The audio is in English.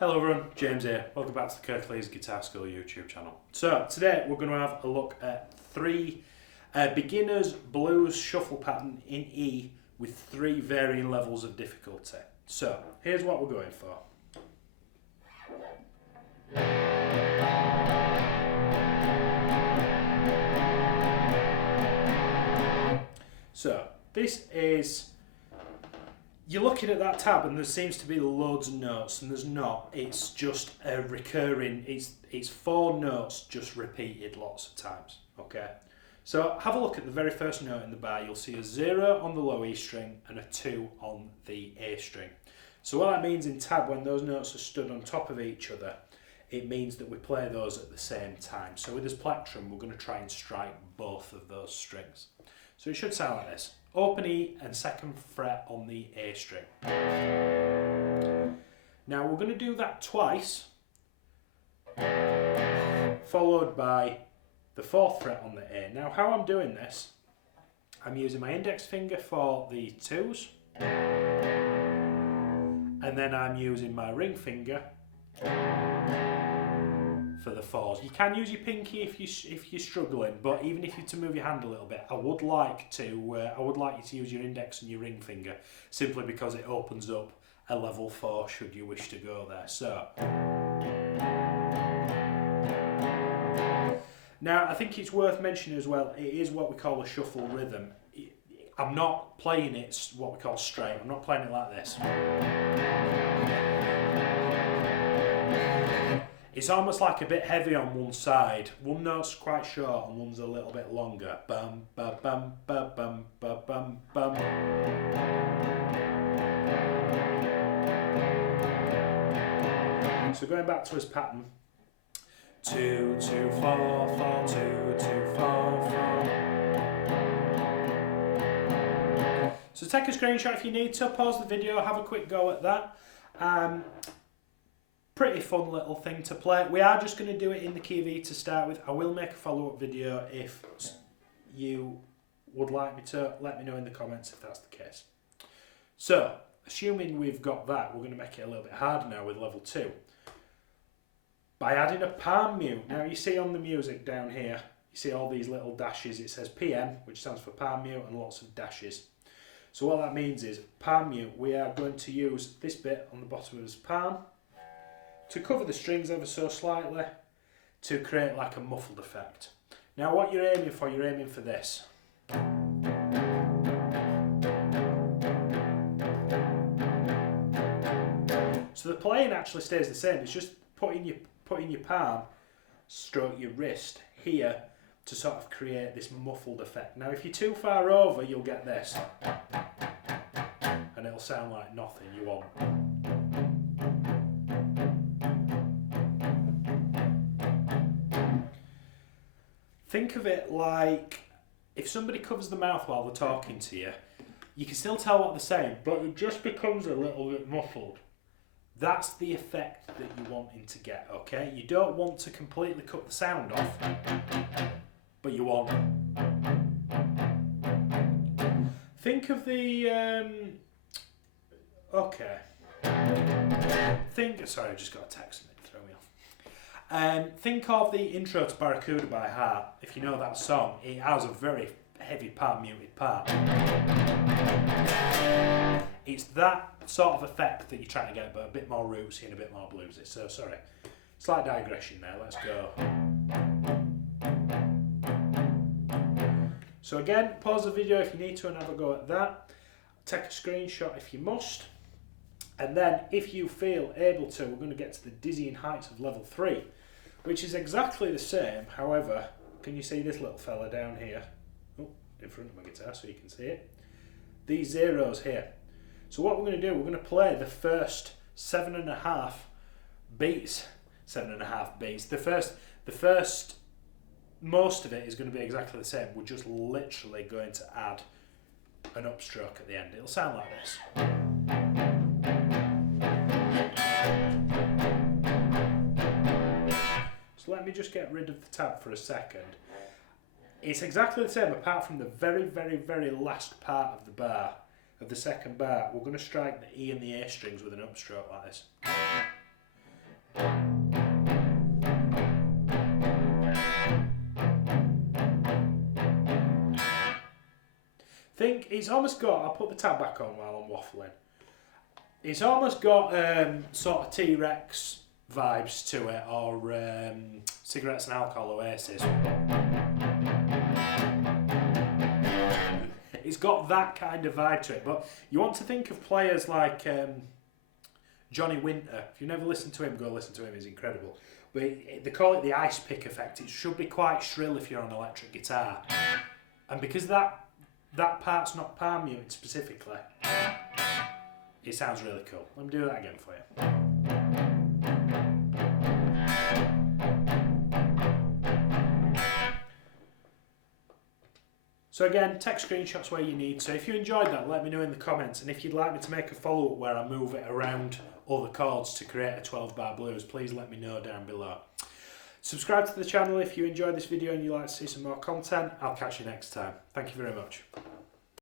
Hello everyone, James here. Welcome back to the Kirklees Guitar School YouTube channel. So today we're going to have a look at three beginners blues shuffle pattern in E with three varying levels of difficulty. So here's what we're going for. So this is, you're looking at that tab and there seems to be loads of notes, and there's not. It's just a recurring, it's four notes just repeated lots of times, okay? So have a look at the very first note in the bar. You'll see a 0 on the low E string and a 2 on the A string. So what that means in tab, when those notes are stood on top of each other, it means that we play those at the same time. So with this plectrum, we're going to try and strike both of those strings. So it should sound like this. Open E and second fret on the A string. Now we're going to do that twice, followed by the fourth fret on the A. Now how I'm doing this, I'm using my index finger for the 2s, and then I'm using my ring finger for the 4s. You can use your pinky if you're struggling, but even if you're to move your hand a little bit, I would like you to use your index and your ring finger, simply because it opens up a level 4 should you wish to go there. So now I think it's worth mentioning as well, it is what we call a shuffle rhythm. I'm not playing it what we call straight. I'm not playing it like this. It's almost like a bit heavy on one side. One note's quite short and one's a little bit longer. Bum, ba, bum, ba, bum, ba, bum, bum. So going back to his pattern. 2, 2, 4, 4, 2, 2, 4, 4. So take a screenshot if you need to. Pause the video, have a quick go at that. Pretty fun little thing to play. We are just going to do it in the key of E to start with. I will make a follow-up video if you would like me to. Let me know in the comments if that's the case. So, assuming we've got that, we're going to make it a little bit harder now with level 2. By adding a palm mute. Now you see on the music down here, you see all these little dashes. It says PM, which stands for palm mute, and lots of dashes. So what that means is, palm mute, we are going to use this bit on the bottom of his palm to cover the strings ever so slightly to create like a muffled effect. Now what you're aiming for this. So the playing actually stays the same. It's just putting your palm, stroke your wrist here to sort of create this muffled effect. Now if you're too far over, you'll get this. And it'll sound like nothing. You want. Think of it like if somebody covers the mouth while they're talking to you, you can still tell what they're saying, but it just becomes a little bit muffled. That's the effect that you're wanting to get, okay? You don't want to completely cut the sound off, but you want. Think of the, okay. Sorry, I just got a text and it threw me off. Think of the intro to Barracuda by Heart. If you know that song, it has a very heavy palm muted part. It's that sort of effect that you're trying to get, but a bit more rootsy and a bit more bluesy. So sorry, slight digression there, let's go. So again, pause the video if you need to and have a go at that. Take a screenshot if you must. And then if you feel able to, we're going to get to the dizzying heights of level 3, which is exactly the same. However, can you see this little fella down here? Oh, in front of my guitar so you can see it. These zeros here. So what we're going to do, we're going to play the first 7.5 beats. 7.5 beats. The first, most of it is going to be exactly the same. We're just literally going to add an upstroke at the end. It'll sound like this. So let me just get rid of the tab for a second. It's exactly the same apart from the very, very, very last part of the bar, of the second bar. We're going to strike the E and the A strings with an upstroke like this. Think it's almost got, I'll put the tab back on while I'm waffling. It's almost got sort of T-Rex vibes to it, or Cigarettes and Alcohol Oasis. It's got that kind of vibe to it, but you want to think of players like Johnny Winter. If you've never listened to him, go listen to him, he's incredible. But they call it the ice pick effect. It should be quite shrill if you're on electric guitar. And because that part's not palm muted specifically, it sounds really cool. Let me do that again for you. So again, take screenshots where you need to. If you enjoyed that, let me know in the comments. And if you'd like me to make a follow-up where I move it around other chords to create a 12-bar blues, please let me know down below. Subscribe to the channel if you enjoyed this video and you'd like to see some more content. I'll catch you next time. Thank you very much.